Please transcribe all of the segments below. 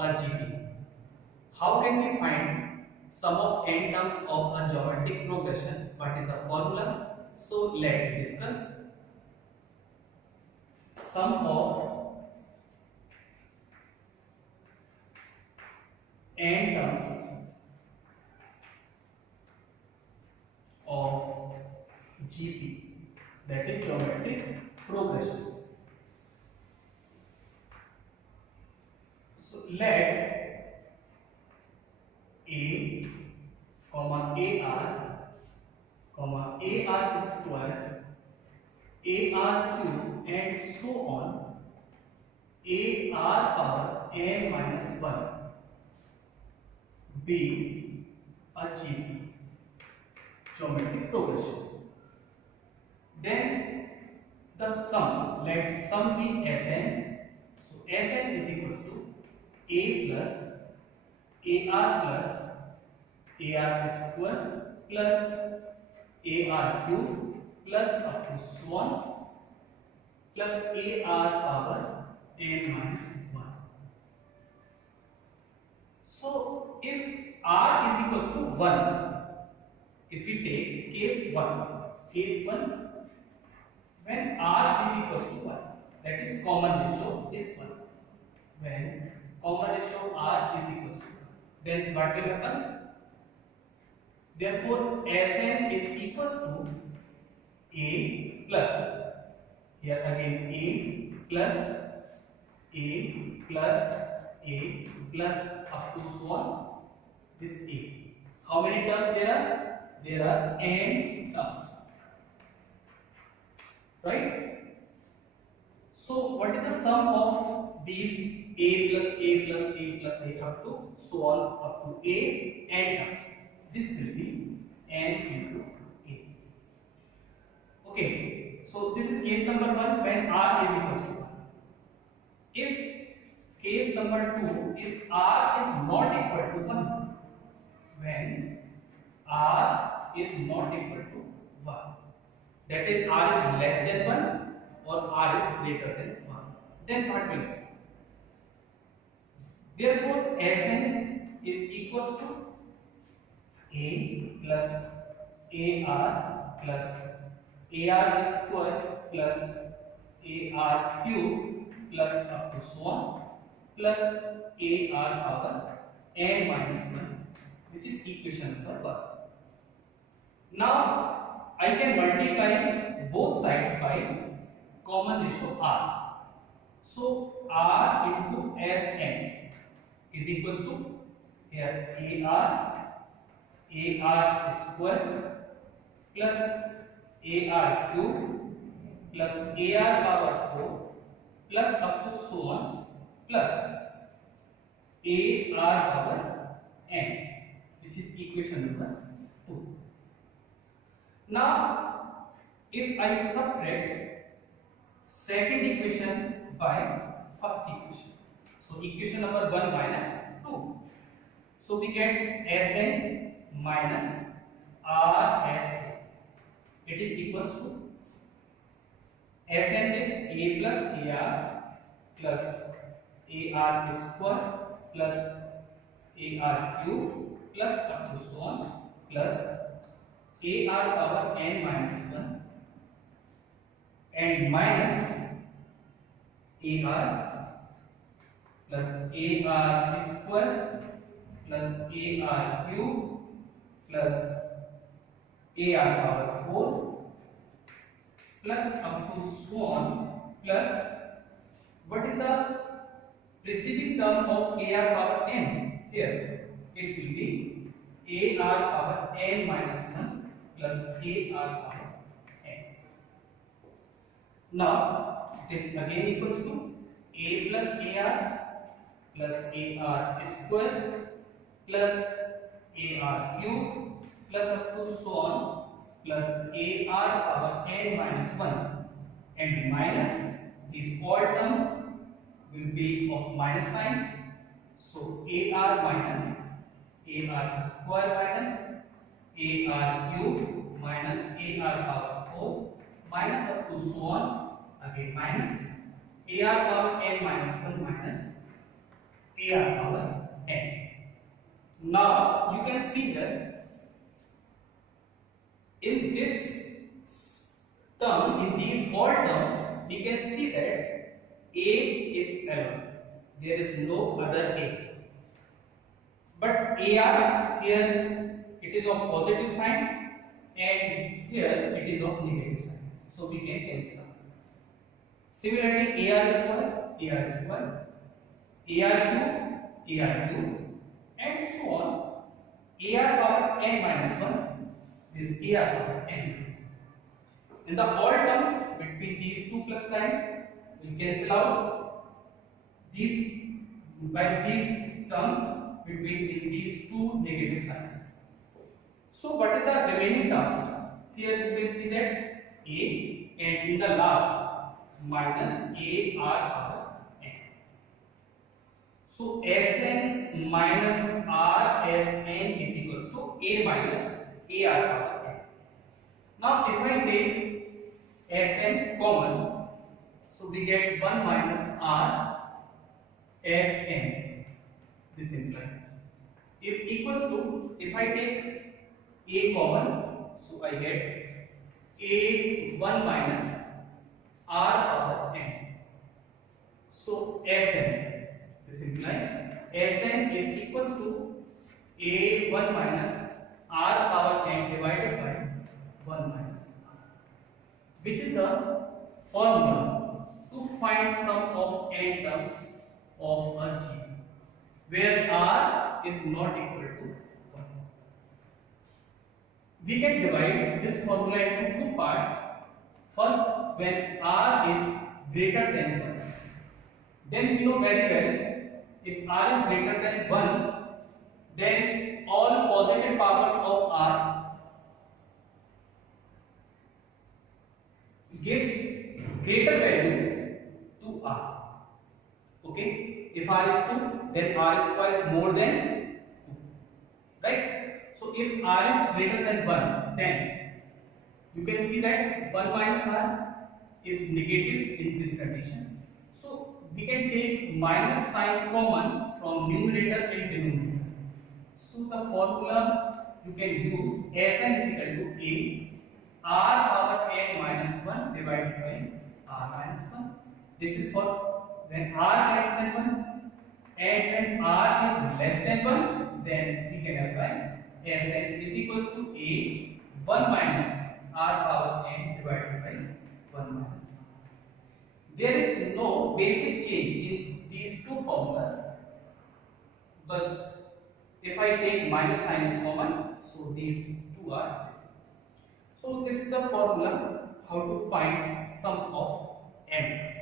a GP. How can we find sum of n terms of a geometric progression? What is the formula? So let's discuss. Sum of n terms of GP, that is geometric progression. So let A, AR square, AR cube, and so on, AR power n minus 1 be a GP, geometric progression. Then the sum, let sum be Sn. So Sn is equals to A plus AR plus AR square plus AR cube plus up to so on plus AR power n minus 1. So if R is equals to 1, if we take case 1, when R is equals to 1, that is common ratio is 1. When common ratio R is equals to 1, then what will happen? Therefore, Sn is equals to A plus, here again A plus A plus A plus up to so on this A. How many terms there are? There are n terms, right? So what is the sum of these A plus A plus A plus A up to so on up to A n terms? This will be n into A. Okay, so this is case number 1 when R is equals to 1. If case number 2, if R is not equal to 1, when R is not equal to 1, that is R is less than 1 or R is greater than 1, then what will happen? Therefore, Sn is equals to A plus AR plus AR square plus AR cube plus up to so on plus AR power n minus 1, which is equation number 1. Now I can multiply both sides by common ratio R. So R into Sn is equals to here AR square plus AR cube plus AR power 4 plus up to so on plus AR power n, which is equation number 2. Now if I subtract second equation by first equation, so equation number 1 minus 2, so we get Sn minus Rsn. It is equals to Sn is A plus AR plus AR square plus AR cube plus up to so on plus AR power n minus 1 and minus AR plus AR square plus AR cube plus AR power 4 plus up to so on plus what is the preceding term of AR power n? Here it will be AR power n minus 1 plus AR power n. Now it is again equals to A plus AR plus AR square plus AR cube plus up to so on plus AR power n minus 1 and minus these all terms will be of minus sign. So AR minus AR square minus AR cube minus AR power 4 minus up to so on again minus AR power n minus 1 minus AR power n. Now you can see that in this term, in these all terms, we can see that A is alone. There is no other A. But AR here it is of positive sign and here it is of negative sign. So we can cancel out. Similarly, AR square, AR cube, and so on. AR power n minus 1, this AR power n minus 1. And the all terms between these two plus sign will cancel out. These by these terms between these two negative signs. So what are the remaining terms? Here you can see that A, and in the last minus AR power n. So Sn minus Rsn is equals to A minus AR power n. Now if I take Sn common, so we get 1 minus Rsn. This implies if equals to, if I take A common, so I get A1 minus R power n. So Sn, this implies Sn is equals to A1 minus R power n divided by 1 minus R, which is the formula to find sum of n terms of a G, where R is not equal to 1. We can divide this formula into two parts. First, when R is greater than 1, then we know very well, if R is greater than 1, then all positive powers of R gives greater value to R. Okay, if R is 2, then R square is more than 2, right? So if R is greater than 1, then you can see that 1 minus R is negative in this condition. So we can take minus sign common from numerator and denominator. So the formula you can use Sn is equal to A R power n minus 1 divided by R minus 1. This is for when R greater than 1, and when R is less than 1, then we can apply Sn is equals to A 1 minus R power n divided by 1 minus 1. There is no basic change in these two formulas, but if I take minus sign is common, so these two are same. So this is the formula how to find sum of n terms.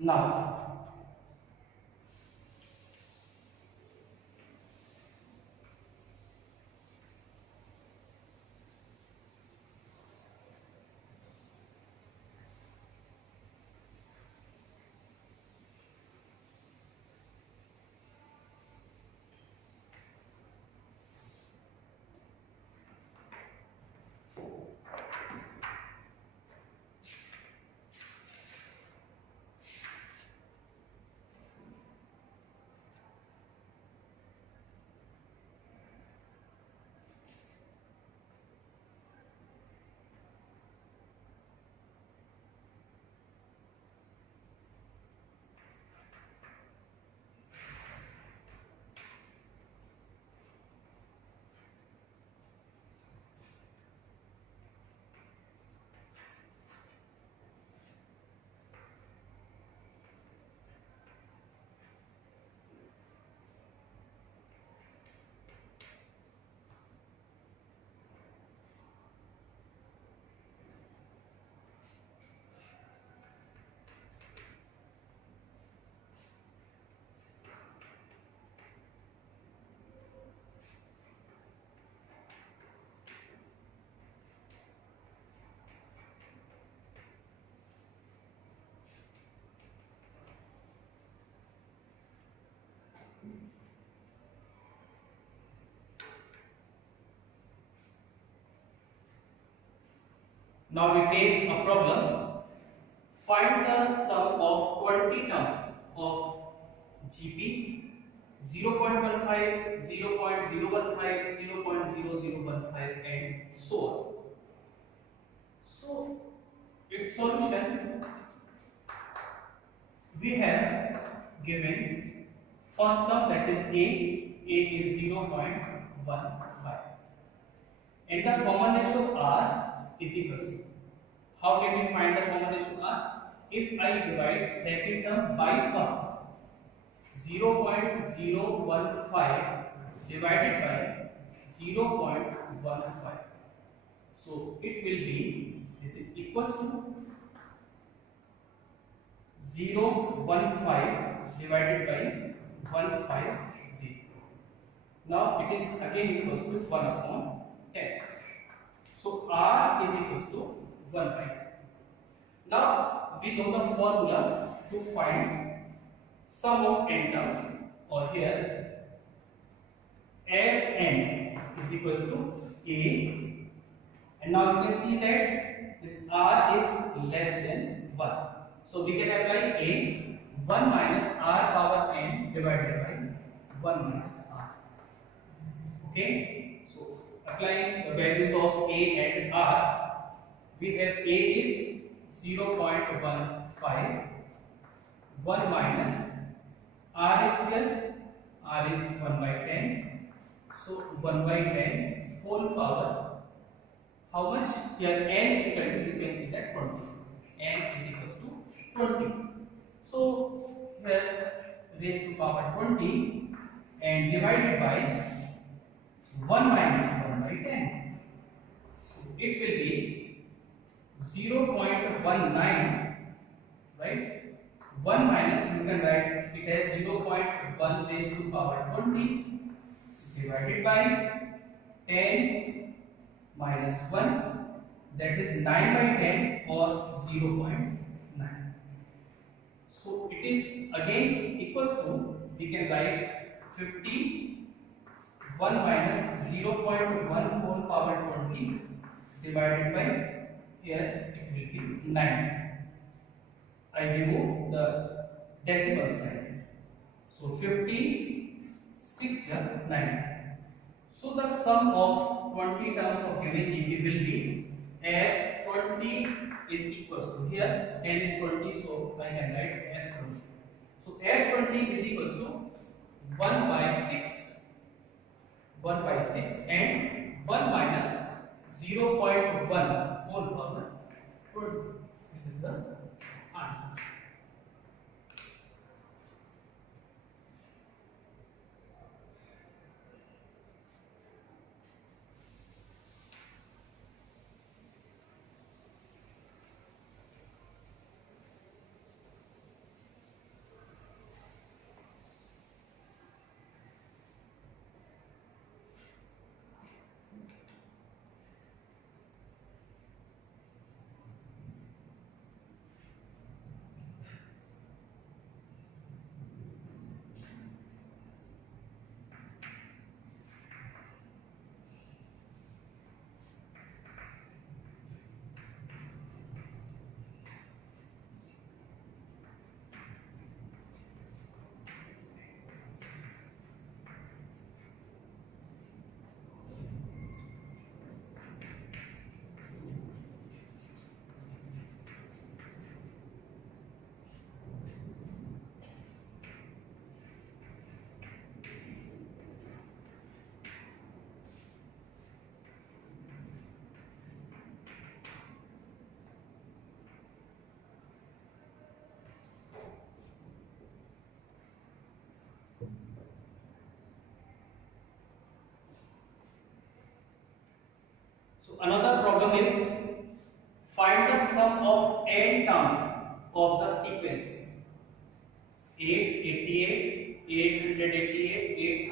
Now Now we take a problem Find the sum of 20 terms of GP 0.15, 0.015, 0.0015 and so on. So its solution we have given first term, that is A is 0.15 and the common ratio R is equal to, how can we find the common ratio R? If I divide second term by first term, 0.015 divided by 0.15, so it will be, this is equals to 0.15 divided by 150. Now it is again equals to 1 upon 10. So R is equals to 1 by 10. Now we know the formula to find sum of n terms, or here Sn is equals to A, and now you can see that this R is less than 1. So we can apply A 1 minus R power n divided by 1 minus R. Okay, so applying the values of A and R, we have A is 0.15, 1 minus R is here, R is 1 by 10, so 1 by 10 whole power, how much? Here n is equal to, you can see that 20, n is equals to 20. So here raised to power 20 and divided by 1 minus 1 by 10. So it will be 0.19, right? 1 minus, you can write it as 0.1 raised to power 20 divided by 10 minus 1, that is 9 by 10 or 0.9. So it is again equals to, we can write 50, 1 minus 0.1 whole power 20 divided by, here it will be 9. I remove the decimal sign. So 50, 6 is 9. So the sum of 20 terms of given GP will be, as 20 is equals to, here 10 is 20, so I can write as 20. So as 20 is equals to 1 by 6, 1 by 6 and 1 minus 0.1 whole power 20. This is the answer. So another problem is, find the sum of n terms of the sequence 888, 888,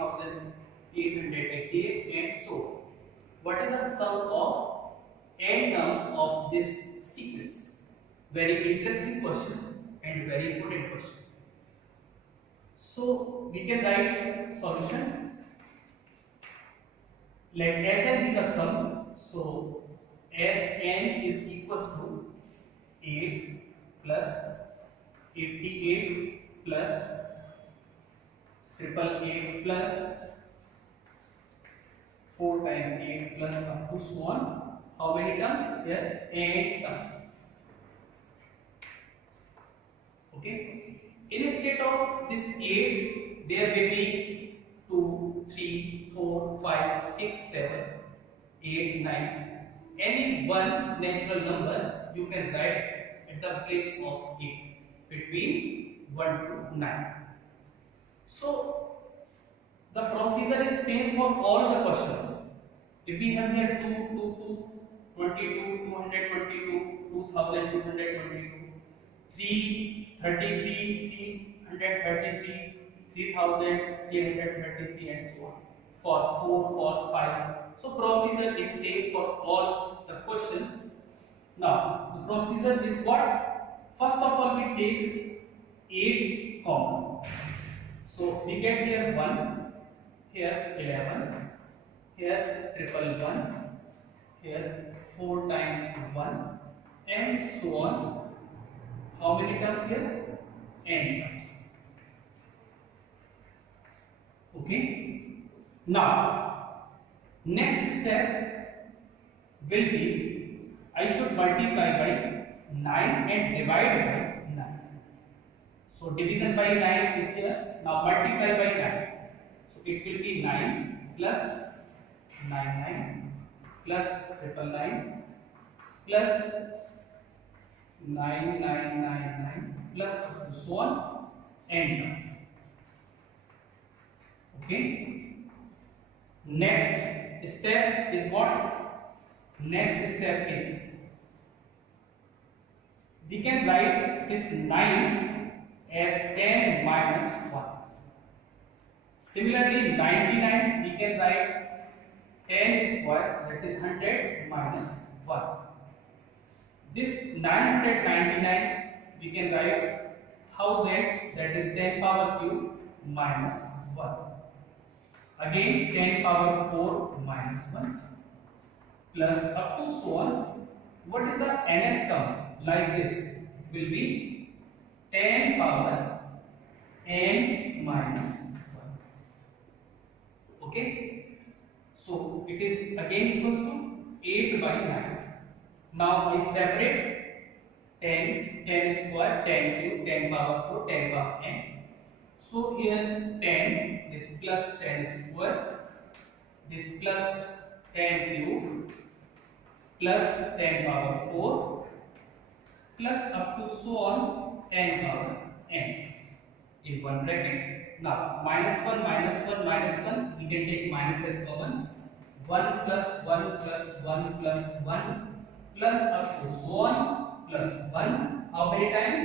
8888 and so on. What is the sum of n terms of this sequence? Very interesting question and very important question. So we can write solution. Let Sn be the sum. So Sn is equals to 8 plus 88 plus 888 plus 4 times 8 plus up to so on. How many terms? Here 8 terms. Okay. Instead of this 8, there may be 2, 3, 4, 5, 6, 7, 8, 9. Any one natural number you can write at the place of 8 between 1 to 9. So the procedure is same for all the questions. If we have here 2, 22, 222, 2222, 333, 333, 3333, and so on. For 4, for 5. So procedure is same for all the questions. Now the procedure is what? First of all, we take 8 common. So we get here 1, here 11, here 111, here 4 times 1, and so on. How many terms here? N terms. Okay. Now, next step will be I should multiply by 9 and divide by 9. So division by 9 is here. Now multiply by 9. So it will be 9 plus 99 plus 999 plus 9999 plus so on n terms. Okay. Next step is what? Next step is we can write this 9 as 10 minus 1. Similarly, 99 we can write 10 square, that is 100 minus 1. This 999 we can write 1000, that is 10 power cube minus 1. Again 10 power 4 minus 1 plus up to so on. What is the nth term? Like this, it will be 10 power n minus 1. Okay. So it is again equals to 8 by 9. Now I separate 10 square, 10 cube, 10 power 4, 10 power n. So here 10, this plus 10 square, this plus 10 cube, plus 10 power 4, plus up to so on 10 power n in one bracket. Now minus 1, minus 1, minus 1, we can take minus as common. 1 plus 1 plus 1 plus 1 plus up to so on plus 1. How many times?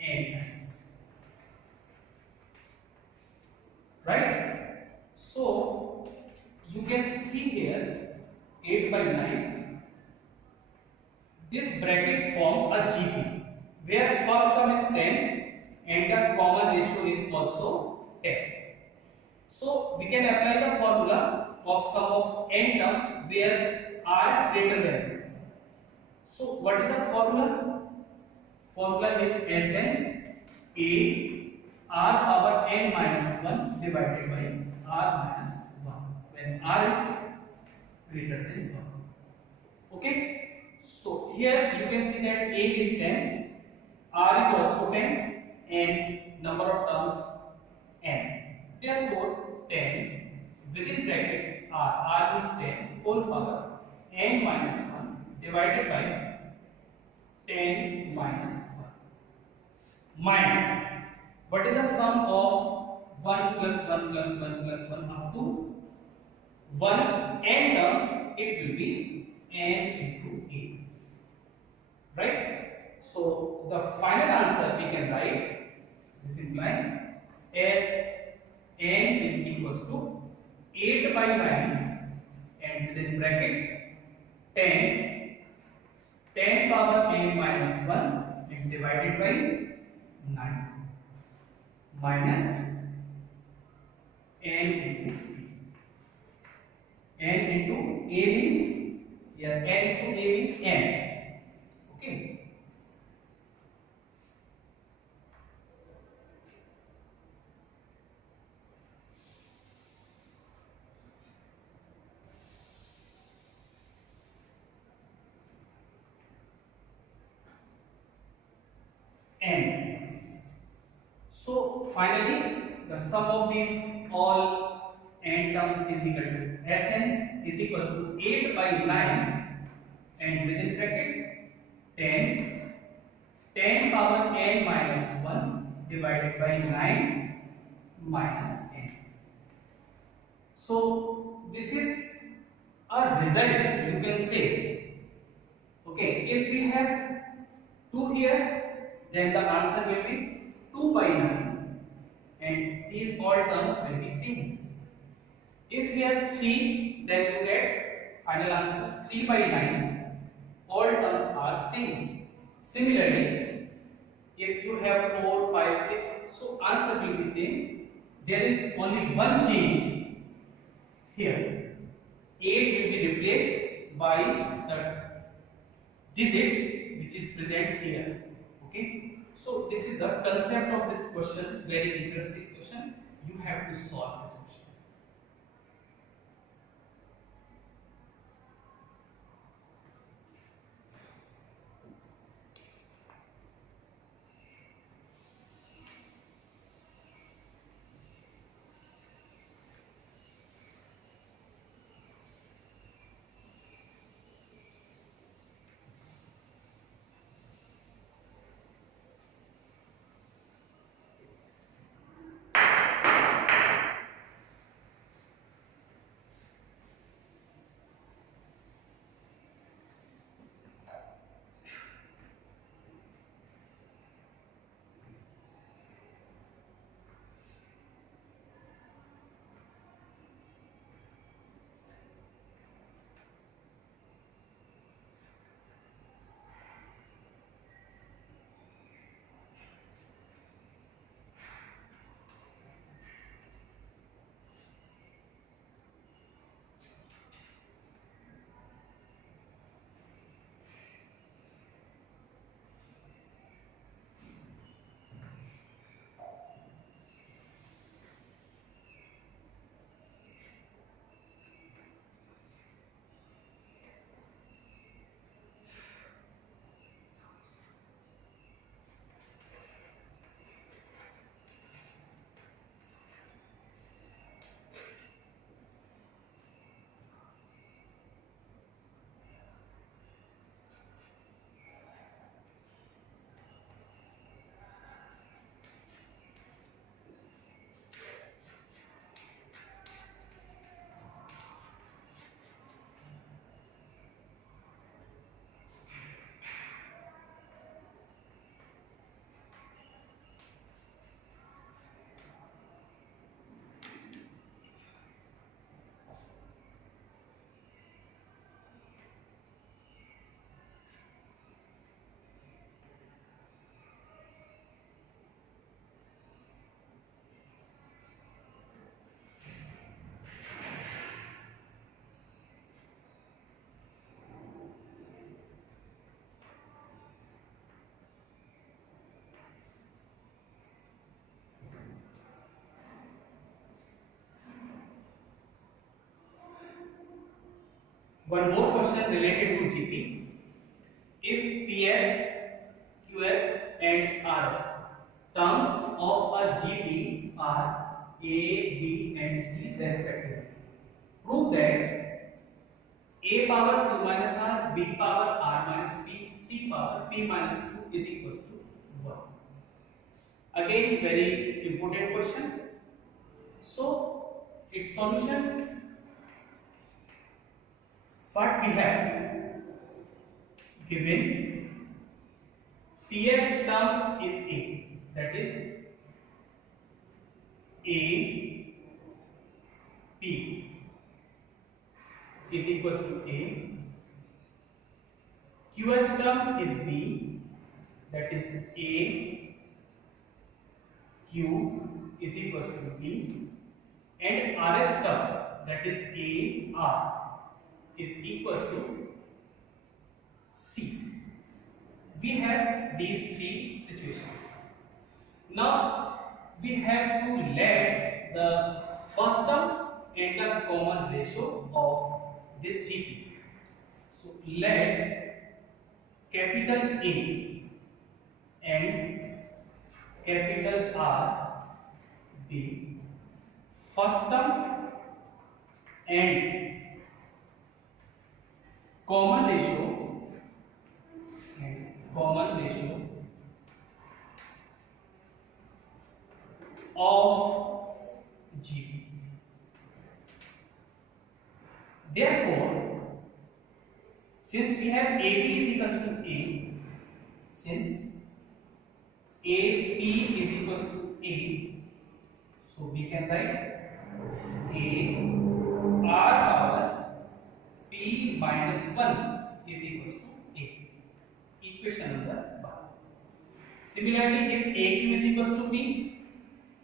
N times. Right? So you can see here 8 by 9. This bracket form a GP where first term is 10 and the common ratio is also 10. So we can apply the formula of sum of n terms where r is greater than 2. So what is the formula? Formula is Sn a r power n minus 1 divided by r minus 1 when r is greater than 1. Okay. So here you can see that a is 10, r is also 10, and number of terms n. Therefore 10 within bracket r is 10 whole power n minus 1 divided by 10 minus 1 minus what is the sum of 1 plus 1 plus 1 plus 1 up to 1 n terms? It will be n into a. Right? So the final answer we can write this implies as n is equals to 8 by 9 and within bracket 10 power n minus 1 and divided by 9 minus n into a means here n into a means n. Okay. n. So finally, the sum of these all n terms is equal to Sn is equal to 8 by 9 and within bracket 10 power n minus 1 divided by 9 minus n. So this is a result, you can say. Okay, if we have 2 here, then the answer will be 2 by 9 and these all terms will be same. If we have 3, then you get final answer 3 by 9, all terms are same. Similarly, if you have 4, 5, 6, so answer will be same. There is only one change here. 8 will be replaced by the digit which is present here. Okay, so this is the concept of this question. Very interesting question. You have to solve this question. One more question related to GP. If PF, QF and RF terms of a GP are A, B and C respectively, prove that A power Q minus R, B power R minus P, C power P minus Q is equals to 1. Again, very important question. So, its solution, what we have given pth term is A, that is A P is equals to A. Qth term is B, that is A Q is equals to B, and Rh term, that is A R is equals to C. We have these three situations. Now we have to let the first term and the common ratio of this GP. So let capital A and capital R be first term and common ratio of GP. Therefore, since we have AP is equals to A, since AP is equals to A, so we can write A R power P minus 1 is equals to A. Equation number 1. Similarly, if AQ is equals to B,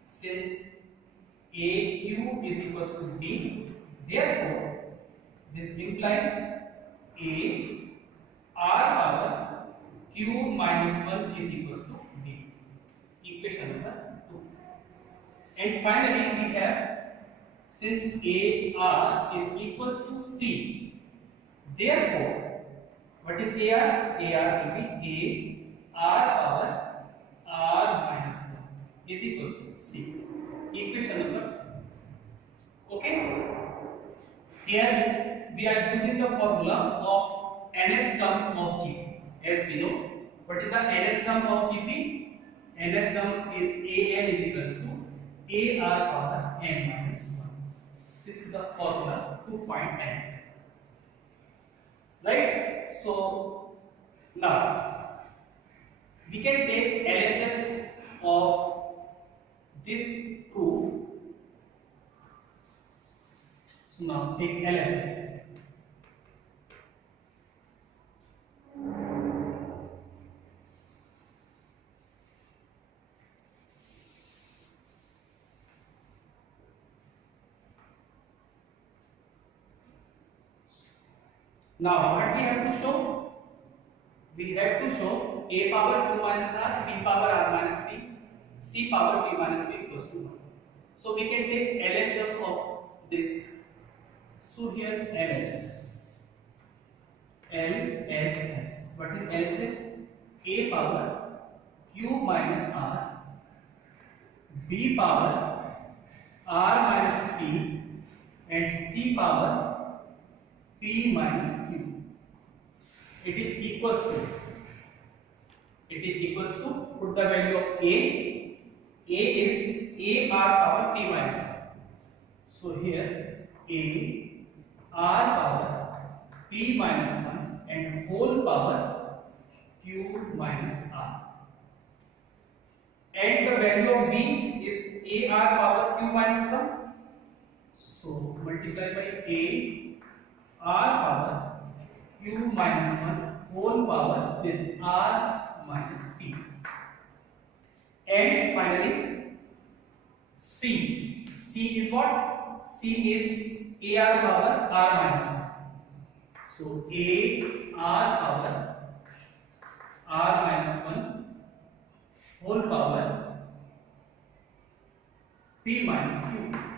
since AQ is equals to B, therefore this implies A R power Q minus 1 is equals to B. Equation number 2. And finally we have, since AR is equals to C, therefore what is AR? AR will be AR power R minus 1 is equals to C. Equation number 2. Okay? Here we are using the formula of nth term of GP. As we know, what is the nth term of GP? Nth term is AN is equals to AR power n minus 1. This is the formula to find n. Right? So now we can take LHS of this proof. So now take LHS. Now what we have to show? We have to show A power Q minus R, P power R minus P, C power P minus P equals to 1. So we can take LHS of this. So here LHS. LHS. What is LHS? A power Q minus R, B power R minus P, and C power P minus Q. It is equals to, put the value of A is AR power P minus 1. So here AR power P minus 1 and whole power Q minus R. And the value of B is AR power Q minus 1. So multiply by AR power Q minus 1 whole power this R minus P. And finally C. C is what? C is AR power R minus 1. So AR power R minus 1 whole power P minus Q.